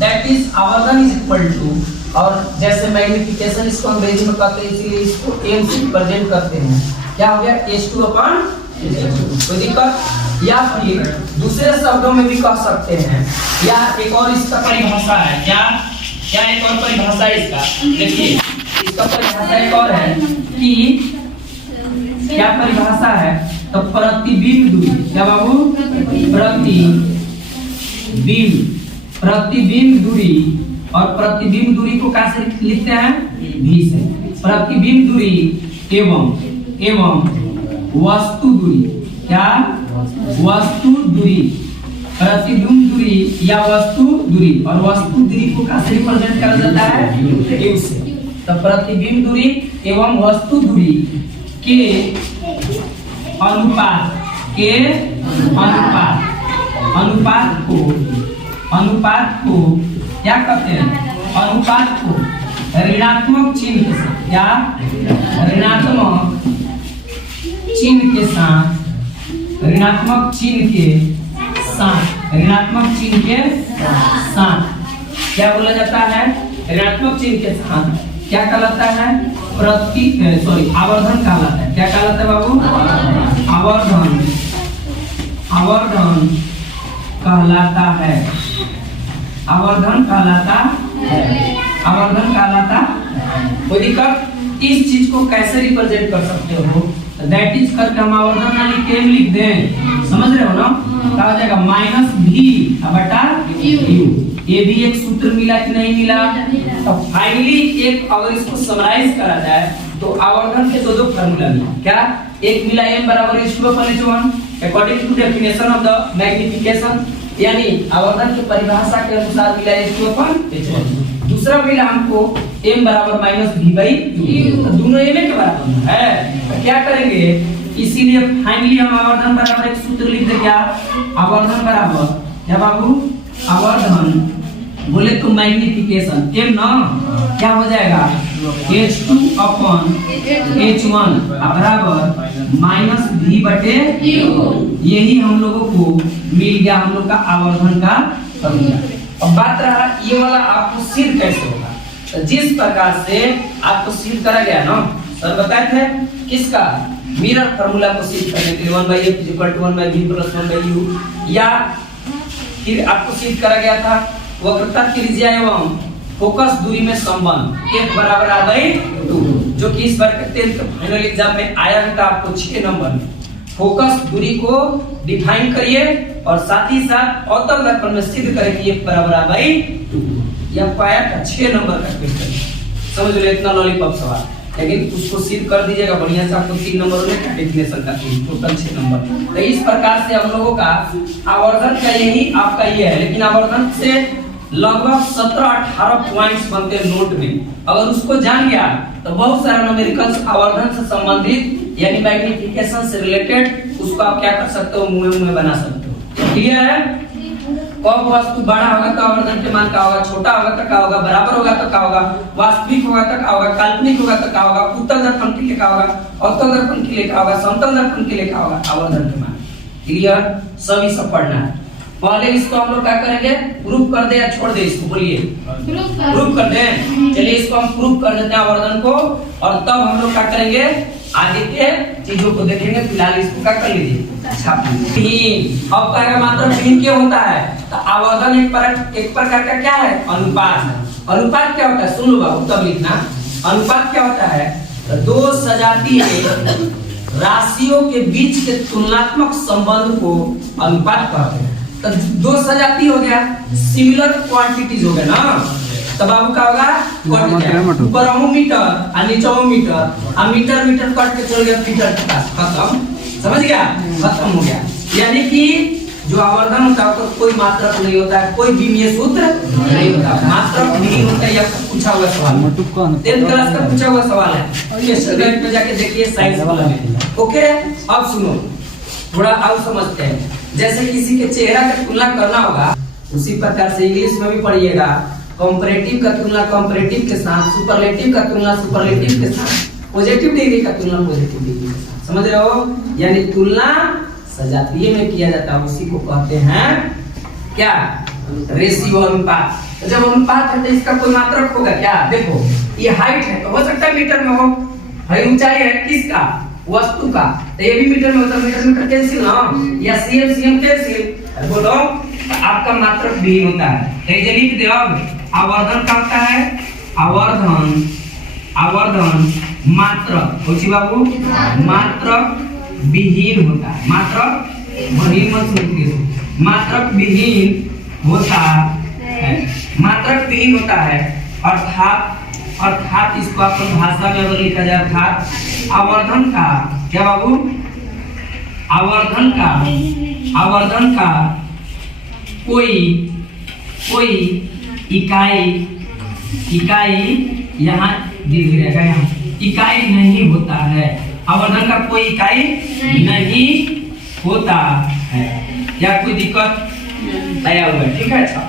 That is आवर्धन is equal to, और जैसे मैग्निफिकेशन इसको अंग्रेजी में कहते हैं इसीलिए इसको m से रिप्रेजेंट करते हैं, क्या हो गया h2 अपन कोई दिक्कत। या फिर दूसरे शब्दों में भी कह सकते हैं, या एक और इसका परिभाषा है, क्या एक और परिभाषा है इसका, देखिए इसका परिभाषा एक और है कि क्या परिभाषा है, तो प्रतिबिंब दूरी, क्या बाबू, प्रतिबिंब दूरी, और प्रतिबिंब दूरी को कैसे लिखते हैं, v से। प्रतिबिंब दूरी एवं वस्तु दूरी, क्या वस्तु दूरी, प्रतिबिंब दूरी या वस्तु दूरी, और वस्तु दूरी को कैसे रिप्रेजेंट करा जाता है, u से। तो प्रतिबिंब दूरी एवं वस्तु दूरी के अनुपात को क्या कहते हैं, अनुपात को ऋणात्मक चिन्ह के साथ, क्या ऋणात्मक चिन्ह के साथ, क्या बोला जाता है, ऋणात्मक चिन्ह के साथ क्या कहलाता है, आवर्धन कहलाता है। क्या कहलाता है बाबू, आवर्धन कहलाता है, आवर्धन कहलाता। कोई दिक्कत, इस चीज को कैसे रिप्रेजेंट कर सकते हो, दैट इज करके हम आवर्धन ना लिख के लिख दें, समझ रहे हो ना, क्या हो जाएगा -v बटा u। ये भी एक सूत्र मिला कि नहीं मिला। तो फाइनली एक अगर इसको समराइज करा जाए तो आवर्धन के दो फार्मूला मिला, क्या, एक मिला m बराबर h2/h1 according to definition of the magnification, यानी आवर्धन की परिभाषा के अनुसार मिला h2/h1। दूसरा मिला हमको m बराबर -v/u, तो दोनों m के बराबर है। तो क्या करेंगे, इसीलिए फाइनली हम आवर्धन बराबर एक सूत्र लिख दे, क्या, आवर्धन बराबर, क्या बाबू, आवर्धन बोले तो मैग्निफिकेशन m ना, क्या हो जाएगा h2/h1 बराबर -v/u। यही हम लोगों को मिल गया हम लोग का आवर्धन का फॉर्मूला। अब बात रहा ये वाला आपको सिद्ध कैसे होगा, तो जिस प्रकार से आपको सिद्ध करा गया ना, सर बताए थे किसका, मिरर फार्मूला को सिद्ध करने के लिए 1/f = 1/v + 1/u, या फिर आपको सिद्ध करा गया था वक्रता त्रिज्या एवं फोकस दूरी में संबंध f बराबर r/2, जो कि इस बार के 10th के फाइनल एग्जाम में आया था आपको 6 नंबर में। फोकस दूरी को डिफाइन करिए और साथ ही साथ अवतल दर्पण में सिद्ध करें कि f बराबर r/2। यह पाया था 6 नंबर का क्वेश्चन, समझ लो इतना लॉलीपॉप सवाल, लेकिन उसको सिद्ध कर दीजिएगा बढ़िया से, आपको 3 नंबर में डेफिनेशन का टोटल 6 नंबर। तो इस प्रकार से हम लोगों का आवर्धन का यही आपका ये है, लेकिन आवर्धन से लगभग 17-18 पॉइंट्स बनते हैं नोट में। अगर उसको जान गया तो बहुत सारे न्यूमेरिकल्स आवर्धन से संबंधित यानी मैग्निफिकेशन से रिलेटेड उसको आप क्या कर सकते हो, मुंह बना सकते हो। क्लियर है, कब वस्तु बड़ा होगा तो आवर्धन के मान का होगा, छोटा होगा तो क्या होगा, बराबर होगा तो क्या होगा, वास्तविक होगा तो क्या होगा, काल्पनिक होगा तो क्या होगा, उत्तल दर्पण के लिए क्या होगा, अवतल दर्पण के लिए क्या होगा, समतल दर्पण के लिए क्या होगा, आवर्धन के मान। क्लियर, सभी सब पढ़ना है। पहले इसको हम लोग क्या करेंगे, प्रूफ कर दे या छोड़ दे, इसको बोलिए, प्रूफ कर दे। चलिए इसको हम प्रूफ कर देते हैं आवर्धन को, और तब हम लोग क्या करेंगे, आगे के चीजों को देखेंगे। फिलहाल इसको क्या कर लीजिए, छाप लीजिए। अब का मात्रा भिन्न क्या होता है, तो आवर्धन एक प्रकार का क्या है, अनुपात। अनुपात क्या होता है, सुन लो बाबू तब लिखना। अनुपात क्या होता है, तो दो सजातीय राशियों के बीच के तुलनात्मक संबंध को अनुपात कहते हैं। तो दो सजाती हो गया, सिमिलर क्वांटिटीज हो गया ना, तब बाबू का होगा ऊपर मीटर और नीचे मीटर, और मीटर मीटर कट के चल गया मीटर के पास, खत्म, समझ गया, खत्म हो गया। यानी कि जो आवर्धन होता है कोई मात्रक नहीं होता है, कोई विमीय सूत्र नहीं होता, मात्रक नहीं होता है। यह पूछा हुआ सवाल 10th क्लास का पूछा हुआ सवाल है, ये स्टूडेंट में जाके देखिए साइंस वाला में। ओके, अब सुनो थोड़ा और समझते हैं। जैसे किसी के चेहरा की तुलना करना होगा, उसी प्रकार से इंग्लिश में भी पढ़िएगा, कंपैरेटिव का तुलना कंपैरेटिव के साथ, सुपरलेटिव का तुलना सुपरलेटिव के साथ, पॉजिटिव डिग्री का तुलना पॉजिटिव डिग्री के साथ, समझ रहे हो। यानी तुलना सजातीय में किया जाता है, उसी को कहते हैं क्या, रेशियो अनुपात। तो जब अनुपात है तो इसका कोई मात्रक होगा क्या? देखो ये हाइट है तो हो सकता है मीटर में हो, है ऊंचाई है किसका? वस्तु का, तो ये भी मीटर में होता है, मीटर मीटर कैंसिल ना, या सीएम सीएम कैंसिल। बोलो तो आपका मात्रक भी होता है। तो ये लिख दो आवर्धन का होता है, आवर्धन आवर्धन मात्रक होची बाबू मात्रक विहीन होता है, मात्रक विहीन मत सुनिए, मात्रक विहीन होता है, मात्रक विहीन होता है। अर्थात इसको अपन भाषा में अगर लिखा जाए अर्थात आवर्धन का क्या बाबू? आवर्धन का कोई इकाई यहाँ दिख रहेगा, यहाँ इकाई नहीं होता है। आवर्धन का कोई इकाई नहीं होता है। क्या कोई दिक्कत आया हुआ है? ठीक है, अच्छा